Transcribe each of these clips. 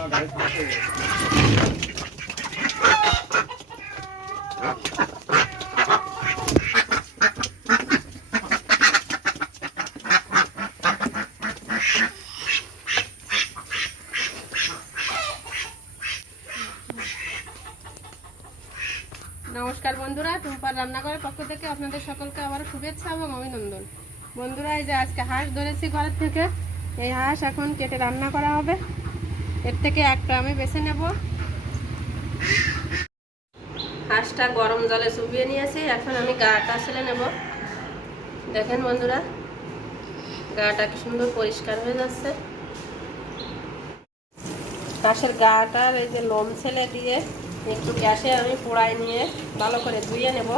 নমস্কার বন্ধুরা, টুম্পার রান্নাঘরের পক্ষ থেকে আপনাদের সকলকে আবার শুভেচ্ছা এবং অভিনন্দন। বন্ধুরা, এই যে আজকে হাঁস ধরেছি ঘরের থেকে, এই হাঁস এখন কেটে রান্না করা হবে। এর থেকে একটা আমি বেছে নেব। হাঁসটা গরম জলে চুবিয়ে নিয়েছি, এখন আমি গাটা ছেলে নেব। দেখেন বন্ধুরা, গাটা কি সুন্দর পরিষ্কার হয়ে যাচ্ছে। হাঁসের গাটার এই যে লোম ছেলে দিয়ে একটু গ্যাসে আমি পোড়াই নিয়ে ভালো করে ধুয়ে নেব।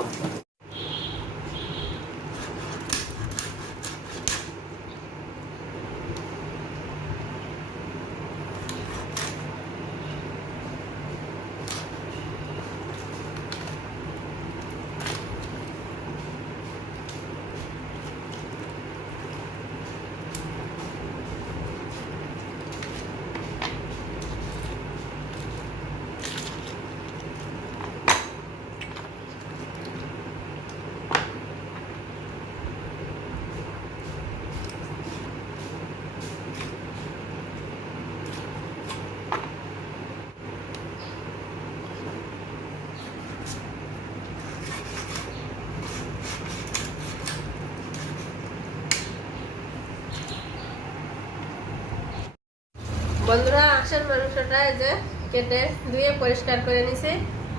বন্ধুরা, আসার মাংসটা যে কেটে ধুয়ে পরিষ্কার করে নিছি।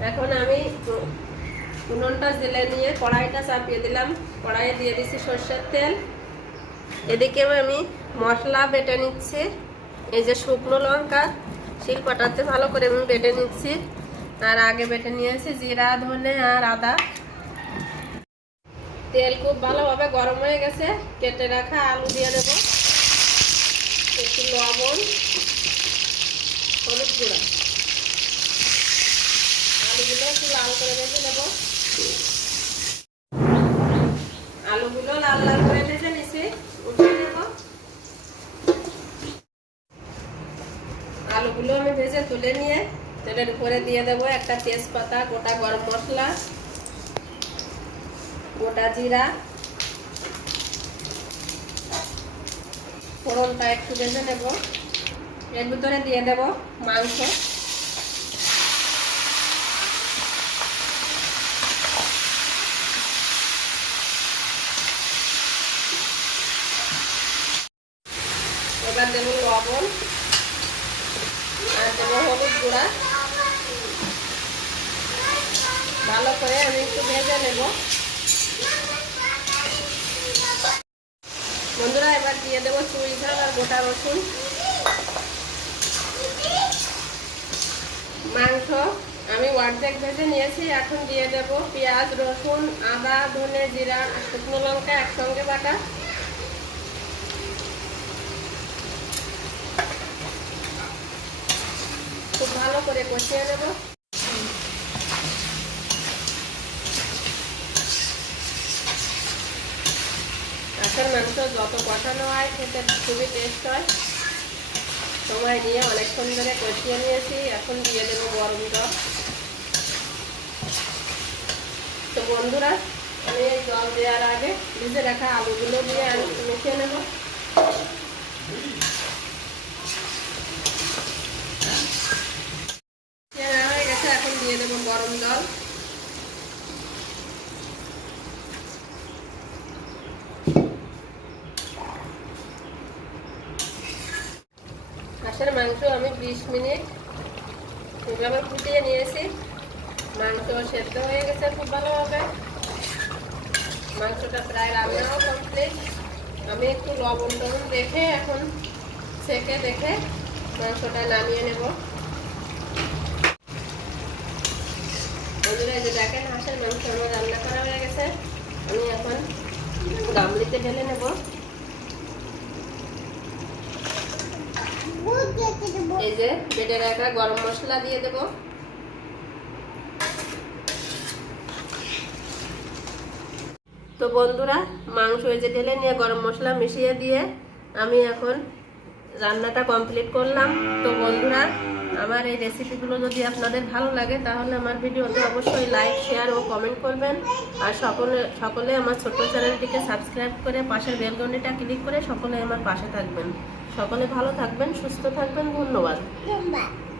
এখন আমি উনুনটা জেলে নিয়ে কড়াইটা চাপিয়ে দিলাম। কড়াইয়ে দিয়ে দিছি সর্ষের তেল। এদিকে আমি মশলা বেটে নিচ্ছি। এই যে শুকনো লঙ্কা, শিলপাটাতে ভালো করে আমি বেটে নিচ্ছি। আর আগে বেটে নিয়েছি জিরা, ধনে আর আদা। তেল খুব ভালোভাবে গরম হয়ে গেছে। কেটে রাখা আলু দিয়ে দেবো একটু লবণ হলুদ গুঁড়া আলুগুলো একটু লাল করে ভেজে নেব আলুগুলো লাল লাল করে ভেজে নিছি, উঠিয়ে নেব। আলুগুলো আমি ভেজে তুলে নিয়ে তেলের উপরে দিয়ে দেব একটা তেজপাতা, গোটা গরম মশলা, গোটা জিরা। ফোড়নটা একটু ভেজে নেব। এর ভিতরে দিয়ে দেব মাংস। এবার দেব লবণ, আর দেব হলুদ গুঁড়া। ভালো করে আমি একটু ভেজে নেব। বন্ধুরা, এবার দিয়ে দেবো চুই ঝাল আর গোটা রসুন। মাংস আমি অর্ধেক ভেজে নিয়েছি, এখন দিয়ে দেব পেঁয়াজ, রসুন, আদা, ধনে, জিরা আর শুকনো লঙ্কা একসঙ্গে বাটা খুব ভালো করে কষিয়ে নেব। মাছের মাংস যত কষানো হয়, খেতে খুবই টেস্ট হয়। সময় নিয়ে অনেকক্ষণ ধরে কষিয়ে নিয়েছি, এখন দিয়ে দেবো গরম জল। তো বন্ধুরা, আমি এই জল দেওয়ার আগে ভিজে রাখা আলুগুলো দিয়ে একটু নেব মিশিয়ে নেওয়া হয়ে গেছে এখন দিয়ে দেবো গরম জল। হাঁসের মাংস আমি বিশ মিনিট। এভাবে ফুটিয়ে নিয়েছি। মাংস সেদ্ধ হয়ে গেছে খুব ভালোভাবে। মাংসটা প্রায় রান্নাও কমপ্লিট আমি একটু লবণ টবণ দেখে এখন সেকে দেখে মাংসটা নামিয়ে নেব। হাঁসের আমার রান্না আমি এখন গামলিতে ঢেলে এই যে গরম মশলা দিয়ে দেব। তো বন্ধুরা, মাংস এই যে ঢেলে নিয়ে গরম মশলা মিশিয়ে দিয়ে আমি এখন রান্নাটা কমপ্লিট করলাম। তো বন্ধুরা আমার এই রেসিপিগুলো যদি আপনাদের ভালো লাগে, তাহলে আমার ভিডিওতে অবশ্যই লাইক শেয়ার ও কমেন্ট করবেন। আর সকলে সকলে আমার ছোট চ্যানেলটিকে সাবস্ক্রাইব করে পাশের বেলগনিটা ক্লিক করে সকলে আমার পাশে থাকবেন। সকলে ভালো থাকবেন, সুস্থ থাকবেন, ধন্যবাদ। Zumba.